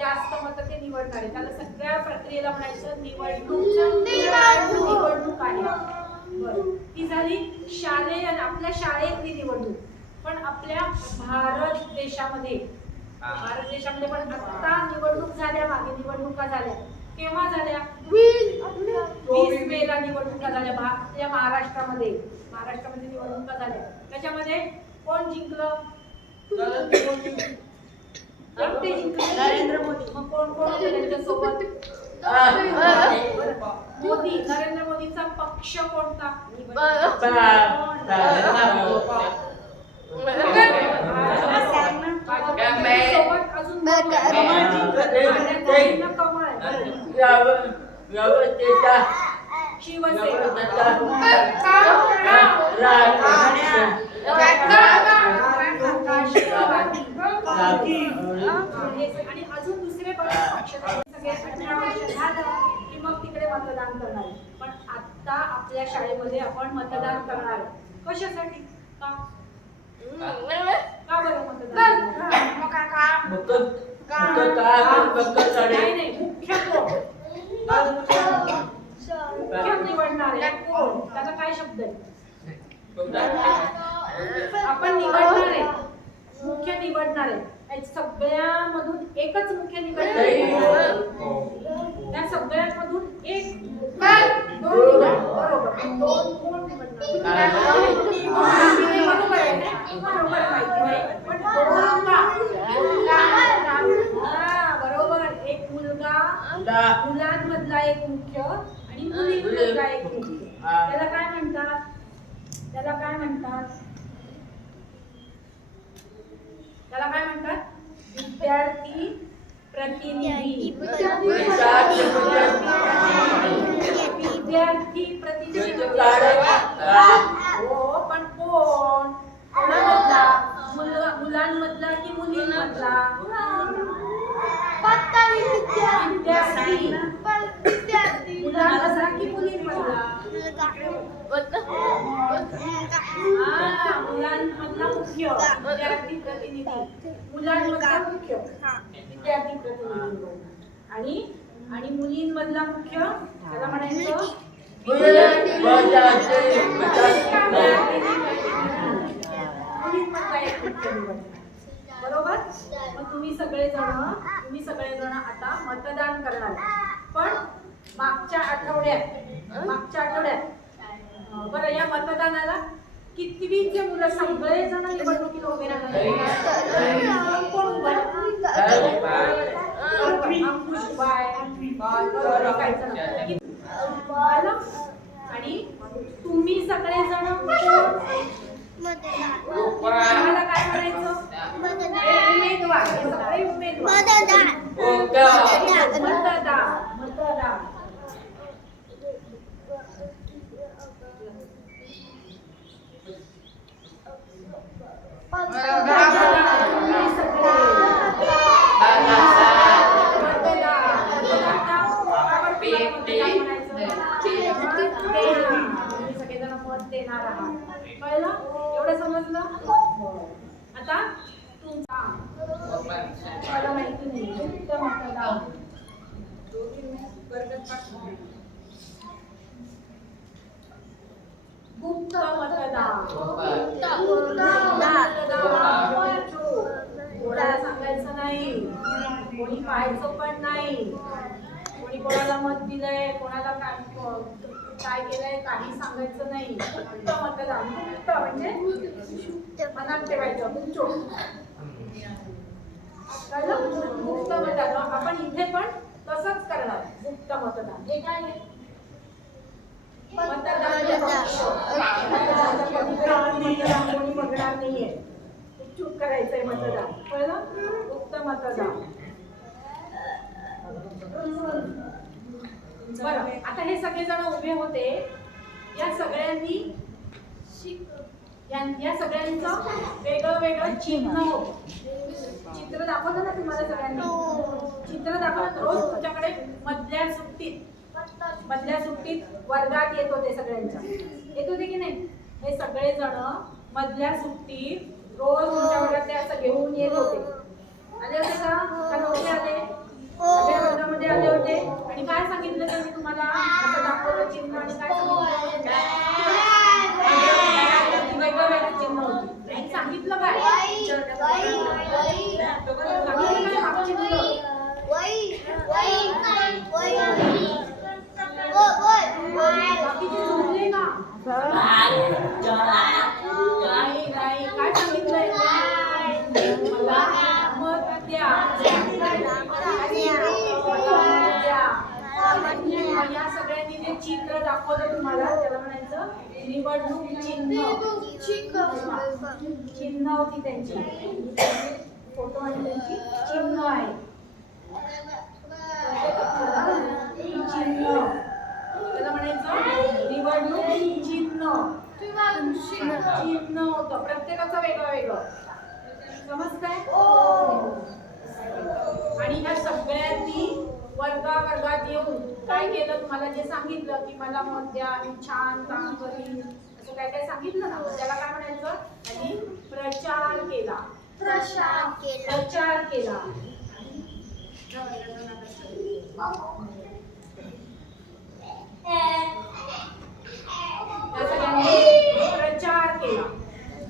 जास्त मतं ते निवडणार आहे. त्याला सगळ्या प्रक्रियेला म्हणायचं निवडणूक आहे. बरं, ती झाली शालेय आपल्या शाळेतली निवडणूक. पण आपल्या भारत देशामध्ये पण आता निवडणूक झाल्या, मागे निवडणुका झाल्या. केव्हा झाल्या? 20 मेला निवडणुका झाल्या. आपल्या महाराष्ट्रामध्ये निवडणुका झाल्या. त्याच्यामध्ये कोण जिंकलं? एकटे जिंकले नरेंद्र मोदी. मग कोण कोण होते त्यांच्यासोबत? मोदी. नरेंद्र मोदीचा पक्ष कोणता? सोबत अजून आणि अजून दुसरे बरेच पक्ष सगळे 18 वर्ष झालं की मग तिकडे मतदान करणार. पण आता आपल्या शाळेमध्ये आपण मतदान करणार. कशासाठी? का बरं मतदान? नाही, मुख्य निवडणार आहे कोण? त्याचा काय शब्द आहे? आपण निवडणार आहे, मुख्य निवडणार आहे. सगळ्यामधून एकच मुख्य निवडणार आहे. त्या सगळ्यांमधून एक बरोबर दोन कोण निवडणार? बरोबर. एक मुलगा, मुलांमधला एक मुख्य आणि मुलींमधला एक मुख्य. त्याला काय म्हणतात? विद्यार्थी प्रतिनिधी. विद्यार्थी प्रतिनिधी हो, पण कोण? कोणामधला? मुलांमधला की मुलींमधला? विद्यार्थी. मुलांमधला की मुलींमधला? मुलांमधला मुख्य विद्यार्थी प्रतिनिधी, मुलांमधला मुख्य विद्यार्थी प्रतिनिधी आणि मुलींमधला मुख्य त्याला म्हणायचं मुलींमधला एक मुख्य निवडणार. बरोबर. मग तुम्ही सगळेजण आता मतदान करणार. पण मागच्या आठवड्यात बरं, या मतदानाला कितवीचे मुलं सगळेजण निवडणुकीत उभे राहणार? आणि तुम्ही सगळेजण मला काय म्हणायचं? उमेदवार. सगळे उमेदवार. मतदार. सगळेजण मत देणार आहात. कळलं? एवढं समजलं? आता तुमचा मला माहिती नाही गुप्त मतदान. गुप्त मतदान कोणाला सांगायचं नाही, कोणी पाहायचं पण नाही, कोणी कोणाला मत दिलंय, कोणाला काय केलंय काही सांगायचं नाही. गुप्त मतदान. गुप्त म्हणजे मनात ठेवायचं. गुप्त मतदान. आपण इथे पण तसंच करणार. गुप्त मतदान हे काय आहे? मतदान कोणी बघणार नाहीये. चूक करायचंय मतदान. कळलं? गुप्त मतदान. बरं, आता हे सगळेजण उभे होते. या सगळ्यांचं वेगळं चिन्ह होतं. चित्र दाखवलं ना तुम्हाला सगळ्यांनी? चित्र दाखवलं. रोज तुमच्याकडे मधल्या सुट्टीत वर्गात येत होते सगळ्यांच्या. येत होते की नाही? हे सगळेजण मधल्या सुट्टीत रोज तुमच्या वर्गात ते असं घेऊन येत होते. आले होते का? नव्हते आले? दाखवलं तुम्हाला त्याला म्हणायचं निवडणूक चिन्ह होती त्यांची, फोटो आणि त्यांची चिन्ह आहे, चिन्ह त्याला म्हणायचं निवडणूक चिन्ह होतं. प्रत्येकाचं वेगळं वेगळं, समजतंय? आणि ह्या सगळ्यांनी वर्गात येऊन काय केलं, तुम्हाला जे सांगितलं की मला मत द्या, मी छान काम करीन, असं काय काय सांगितलं ना, त्याला काय म्हणायचं? आणि प्रचार केला. प्रचार केला.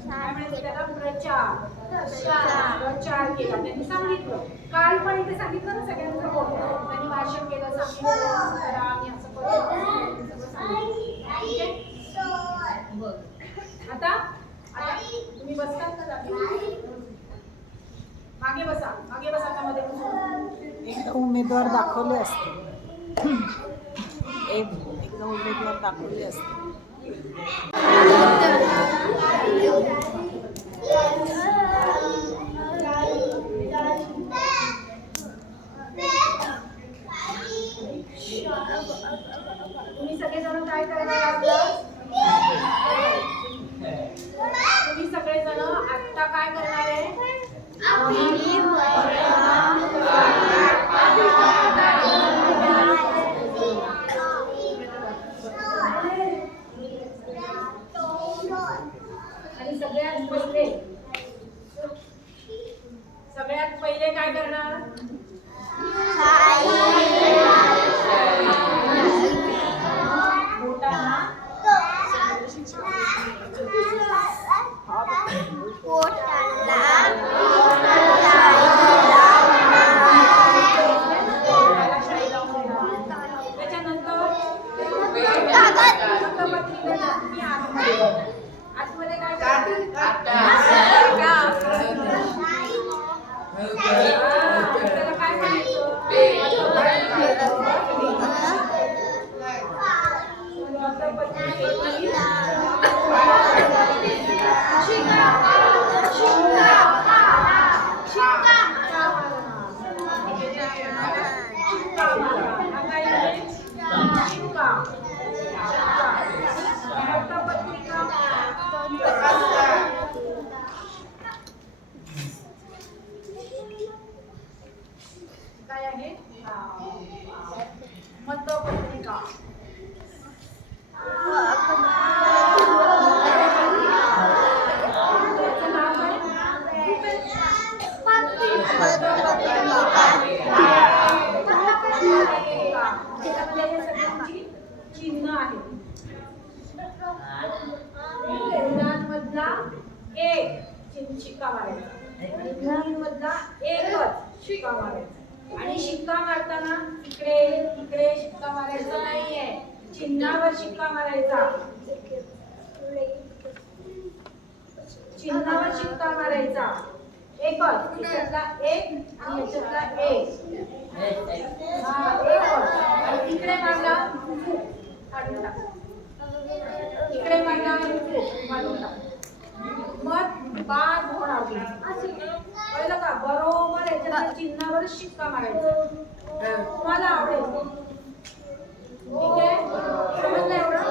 काय म्हणायचं त्याला? प्रचार केला. त्यांनी सांगितलं, काल पण इथे सांगितलं ना सगळ्यांचं बोलणं, त्यांनी भाषण केलं, सांगितलं असं करा आणि असं करा. आता तुम्ही बसतात का जागी? मागे बसा का मध्ये बसा. एकदा उमेदवार दाखवले असते, एकदा उमेदवार दाखवले असते. तुम्ही सगळेजण काय करणार? तुम्ही सगळेजण आता काय करणार आहे? आणि सगळ्यात पहिले काय करणार? काय आहे? मतपत्रिका. चिन्ह आहे. मुलांमधला एक शिक्का मारायचा आणि मुलींमधला एकच शिक्का मारायचा. आणि शिक्का मारताना इकडे शिक्का मारायचा नाहीये, चिन्हावर शिक्का मारायचा. चिन्हावर शिक्का मारायचा एकच, याच्यातला एक आणि याच्यातला एक. हा एकच. आणि इकडे मारला काढून टाक, इकडे मारला काढून टाक. मग बाद होणार कळलं का? बरोबर याच्यातल्या चिन्हावर शिक्का मारायचा. तुम्हाला आवडेल, ठीक आहे? समजलं एवढं?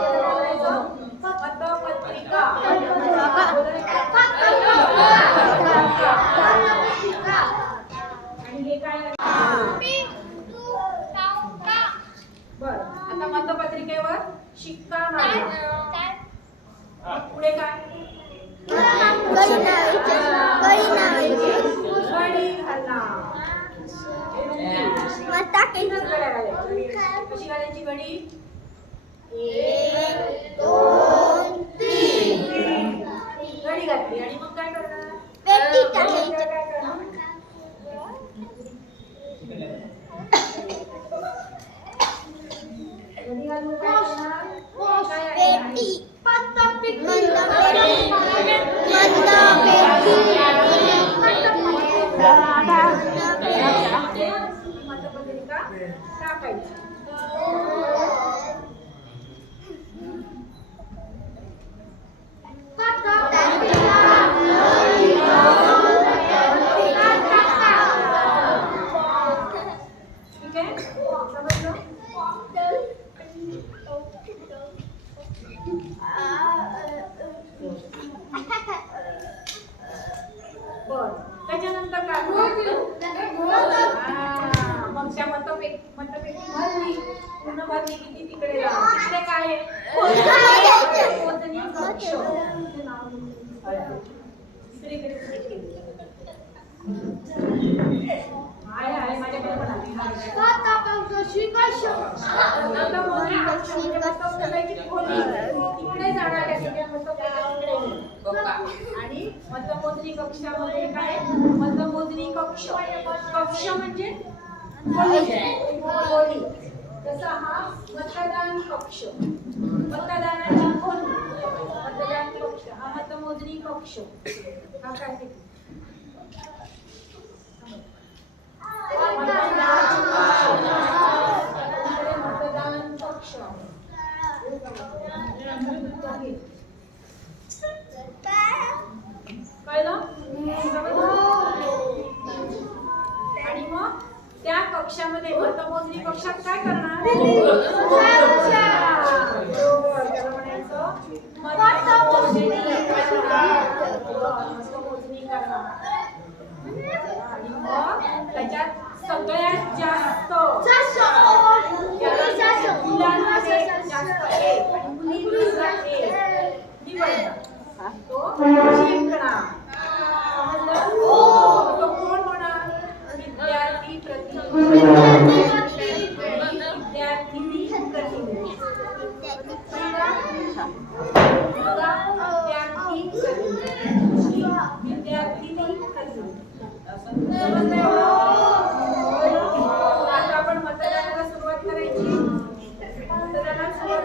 मतपत्रिका. आणि हे काय? बर, आता मतपत्रिकेवर शिक्का मारला. पुढे काय? कशी घालायची घडी? 1 2 3 घडी घातली. आणि मग काय करणार? घडी घालून काय करणार? मतपत्रिका टाकायची. पूर्ण भरली की ती तिकडे जाणार. तिकडे काय आहे? मोजणी कक्ष. दुसरीकडे आहे माझ्याकडे पण आहे. तिकडे जाणार आहे सगळ्या मतदानाकडे. आणि मतमोजणी कक्षामध्ये काय? मतमोजणी कक्ष. कक्ष म्हणजे खोली. जसा हा मतदान कक्ष, मतदानाची खोली, मतदान कक्ष. हा मतमोजणी कक्ष. हा काय ते? मतदान कक्ष. कळलं? आणि मग त्या कक्षामध्ये मतमोजणी कक्षात काय करणार? मतमोजणी करणार. आणि मग त्याच्यात सगळ्यात जास्त मुलांमध्ये जास्त एक आणि मुलींचा एक निवडणार. तो जिंकणार. तो कोण होणार? विद्यार्थी प्रतिनिधी. विद्यार्थिनी प्रतिनिधी. विद्यार्थिनी प्रतिनिधी. समजलं एवढं? आता आपण मतदानाला सुरुवात करायची. मतदानाला सुरुवात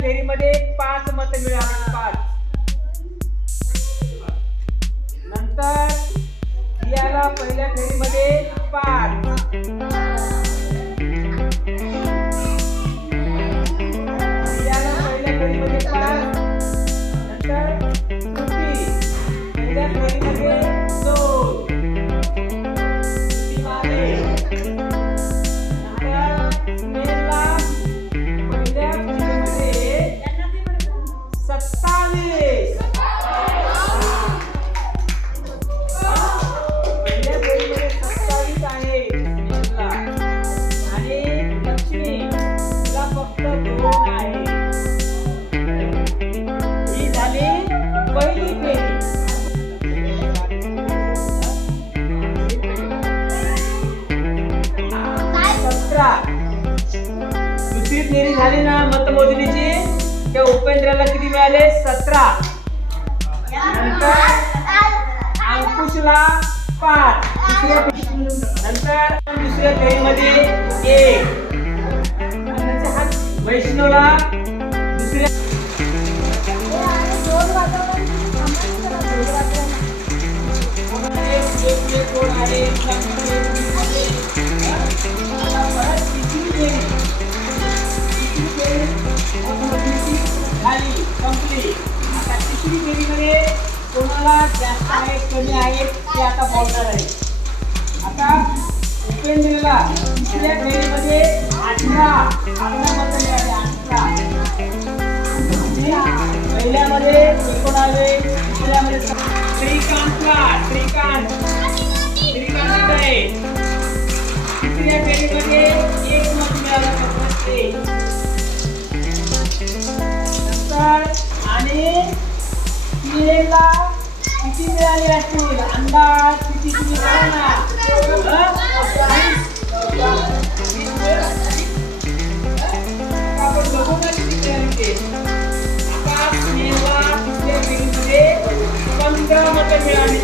फेरीमध्ये 5 मत मिळाली. 5. नंतर याला पहिल्या फेरीमध्ये 5. याला पहिल्या फेरीमध्ये 5. नंतर श्रुती पहिल्या फेरीमध्ये 2. पहिली दुसरी फेरी झाली ना मतमोजणीची, त्या उपेंद्राला किती मिळाले? 17. नंतर अंकुशला 5. नंतर दुसऱ्या फेरीमध्ये 1. वैष्णवला दुसऱ्या कोण आहे? झाली कंप्लीट. आता तिसरी फेरीमध्ये कोणाला जास्त आहे कमी आहे ते आता बोलणार आहे. आता उपेंद्रला तिसऱ्या फेरीमध्ये 18 मतं मिळाली. 18 पहिल्यामध्ये 19, दुसऱ्यामध्ये श्रीकांत आहे. तिसऱ्या फेरीमध्ये 1 मत मिळालं फक्त ते. आणि तिला किती मिळाले असतील अंदाज किती तुम्ही करा ना. आपण बघू ना किती मिळाले ते. आता स्नेहला तिसऱ्या फेरीमध्ये 15 मतं मिळाली.